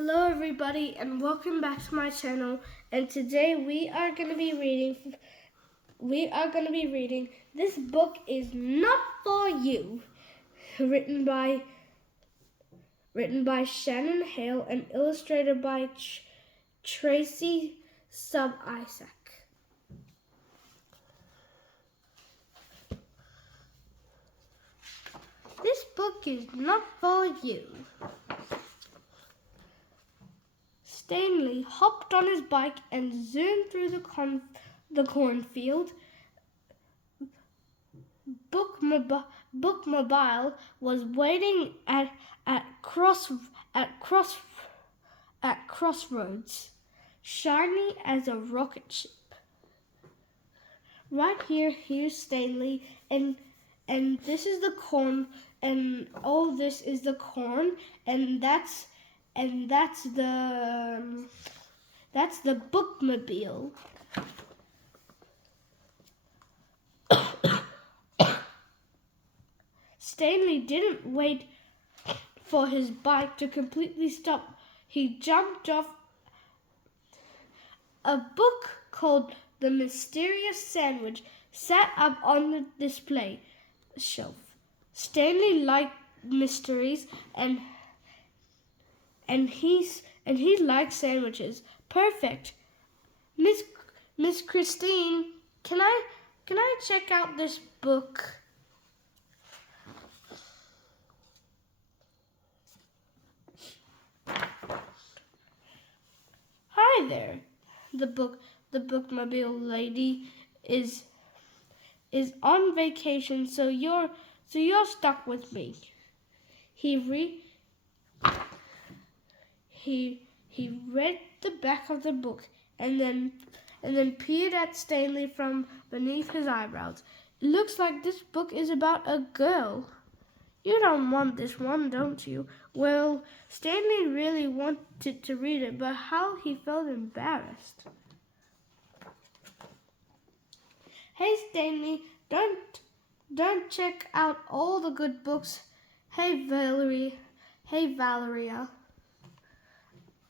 Hello everybody and welcome back to my channel, and today we are going to be reading This Book Is Not For You, written by Shannon Hale and illustrated by Tracy Sub-Isaac. This book is not for you. Stanley hopped on his bike and zoomed through the cornfield. Bookmobile was waiting at crossroads, shiny as a rocket ship. Right here, here's Stanley, and this is the corn, and all this is the corn, and that's the bookmobile. Stanley didn't wait for his bike to completely stop. He jumped off. A book called The Mysterious Sandwich sat up on the display shelf. Stanley liked mysteries and he liked sandwiches. Perfect. Miss Christine, can I check out this book? Hi there. The bookmobile lady is on vacation, so you're stuck with me. He read the back of the book and then peered at Stanley from beneath his eyebrows. It looks like this book is about a girl. You don't want this one, don't you? Well, Stanley really wanted to read it, but how he felt embarrassed. Hey Stanley, don't check out all the good books. Hey Valeria.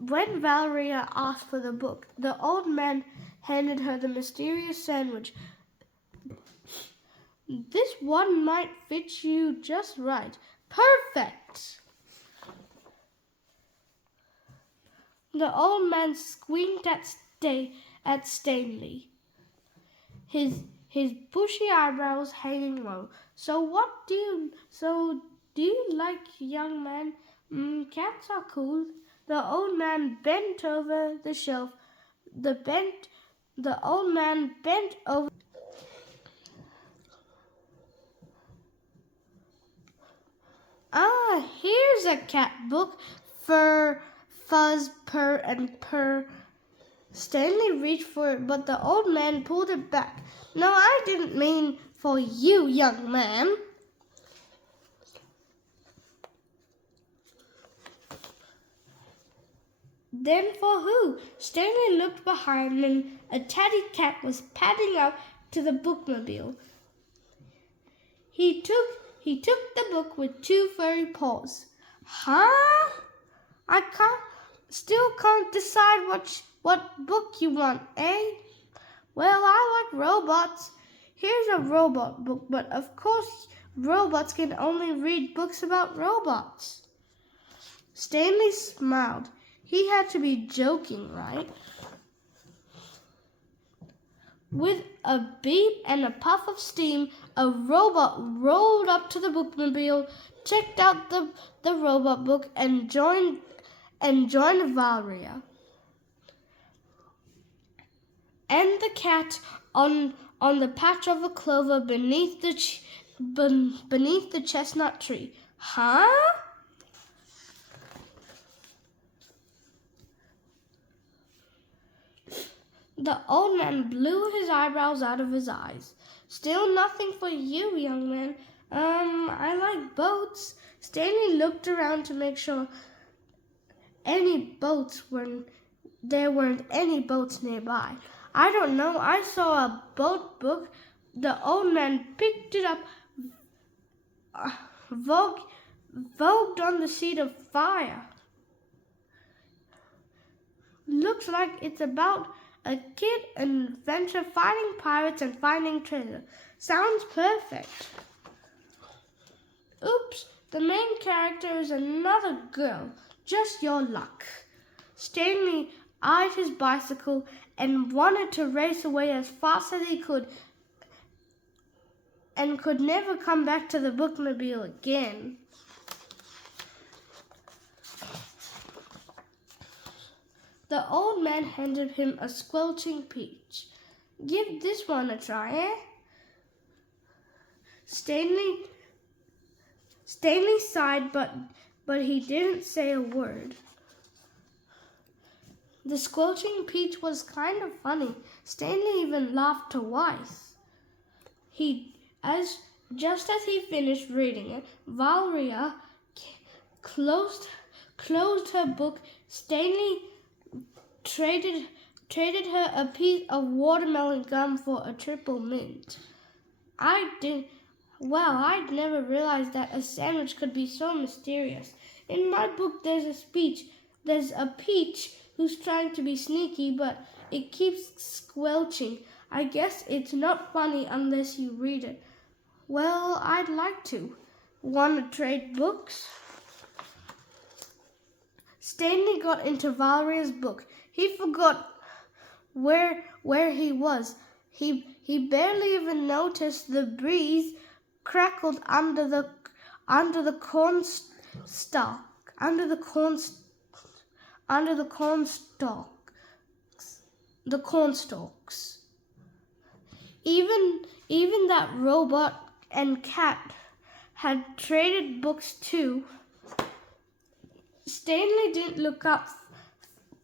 When Valeria asked for the book, the old man handed her the mysterious sandwich. This one might fit you just right. Perfect! The old man squinted at Stanley, his bushy eyebrows hanging low. So do you like, young man? Cats are cool. The old man bent over the shelf. The old man bent over. Ah, here's a cat book. Fur, fuzz, purr, and purr. Stanley reached for it, but the old man pulled it back. No, I didn't mean for you, young man. Then for who? Stanley looked behind and a tatty cat was padding up to the bookmobile. He took the book with two furry paws. Huh? I still can't decide what book you want, eh? Well, I like robots. Here's a robot book, but of course robots can only read books about robots. Stanley smiled. He had to be joking, right? With a beep and a puff of steam, a robot rolled up to the bookmobile, checked out the robot book, and joined Valeria and the cat on the patch of a clover beneath the chestnut tree. Huh? The old man blew his eyebrows out of his eyes. Still nothing for you, young man. I like boats. Stanley looked around to make sure there weren't any boats nearby. I don't know. I saw a boat book. The old man picked it up, vogued on the seat of fire. Looks like it's about a kid adventure fighting pirates and finding treasure. Sounds perfect. Oops, the main character is another girl. Just your luck. Stanley eyed his bicycle and wanted to race away as fast as he could and could never come back to the bookmobile again. The old man handed him a squelching peach. Give this one a try, eh? Stanley sighed, but he didn't say a word. The squelching peach was kind of funny. Stanley even laughed twice. Just as he finished reading it, Valeria closed her book. Stanley traded her a piece of watermelon gum for a triple mint. I'd never realized that a sandwich could be so mysterious. In my book, there's a peach who's trying to be sneaky, but it keeps squelching. I guess it's not funny unless you read it. Well, I'd like to. Want to trade books? Stanley got into Valeria's book. He forgot where he was. He barely even noticed the breeze crackled under the cornstalks. Even that robot and cat had traded books too. Stanley didn't look up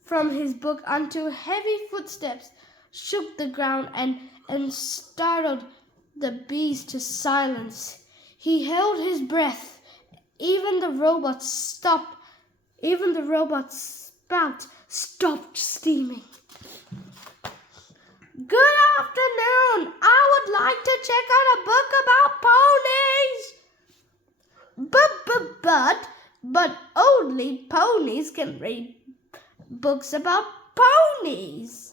from his book until heavy footsteps shook the ground and startled the bees to silence. He held his breath. Even the robot's spout stopped steaming. Good afternoon. I would like to check out a book about ponies. But only ponies can read books about ponies.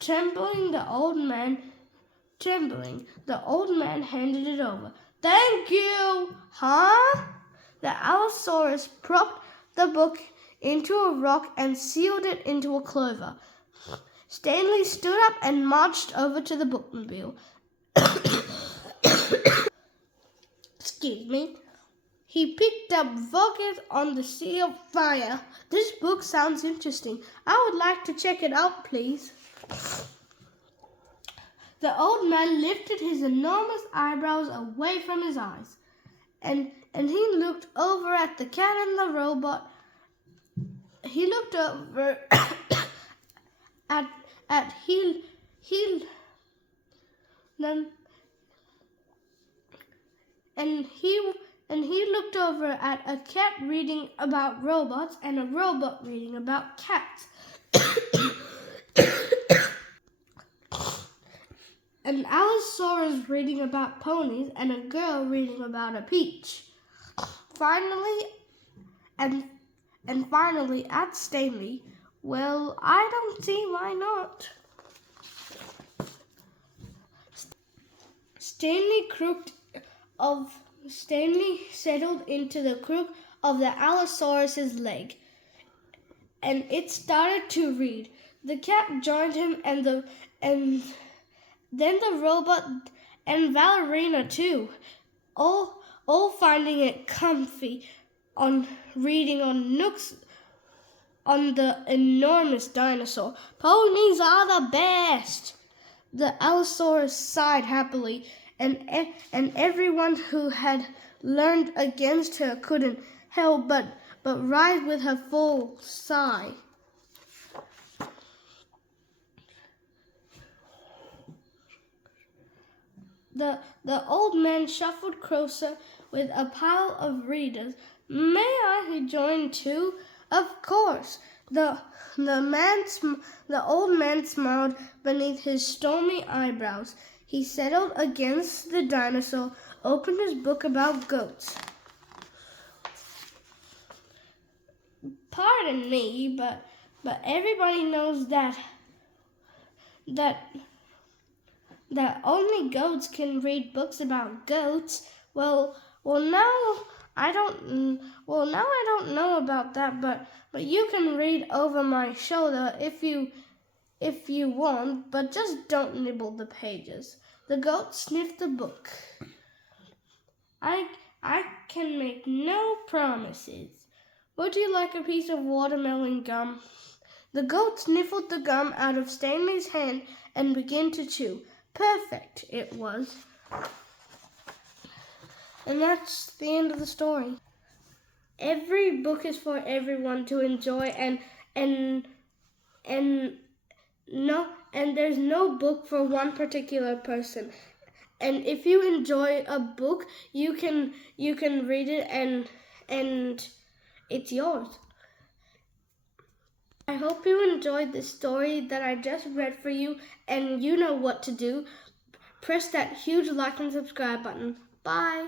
Trembling, the old man handed it over. Thank you. Huh? The Allosaurus propped the book into a rock and sealed it into a clover. Stanley stood up and marched over to the bookmobile. Excuse me. He picked up Voyage on the Sea of Fire. This book sounds interesting. I would like to check it out, please. The old man lifted his enormous eyebrows away from his eyes, and he looked over at the cat and the robot. He looked over he looked over at a cat reading about robots and a robot reading about cats. An Allosaurus reading about ponies and a girl reading about a peach. Finally at Stanley, well, I don't see why not. Stanley settled into the crook of the Allosaurus's leg, and it started to read. The cat joined him, and then the robot and Valerina too, all finding it comfy on reading on Nooks on the enormous dinosaur. Ponies are the best. The Allosaurus sighed happily, and everyone who had learned against her couldn't help but rise with her full sigh. The old man shuffled closer with a pile of readers. May I join too? Of course. The old man smiled beneath his stormy eyebrows. He settled against the dinosaur, opened his book about goats. pardon me, but everybody knows that only goats can read books about goats. Well, now I don't. Well, now I don't know about that, but you can read over my shoulder if you want, but just don't nibble the pages. The goat sniffed the book. I can make no promises. Would you like a piece of watermelon gum? The goat sniffled the gum out of Stanley's hand and began to chew. Perfect, it was. And that's the end of the story. Every book is for everyone to enjoy, and there's no book for one particular person. And if you enjoy a book, you can read it and it's yours. I hope you enjoyed the story that I just read for you, and you know what to do. Press that huge like and subscribe button. Bye.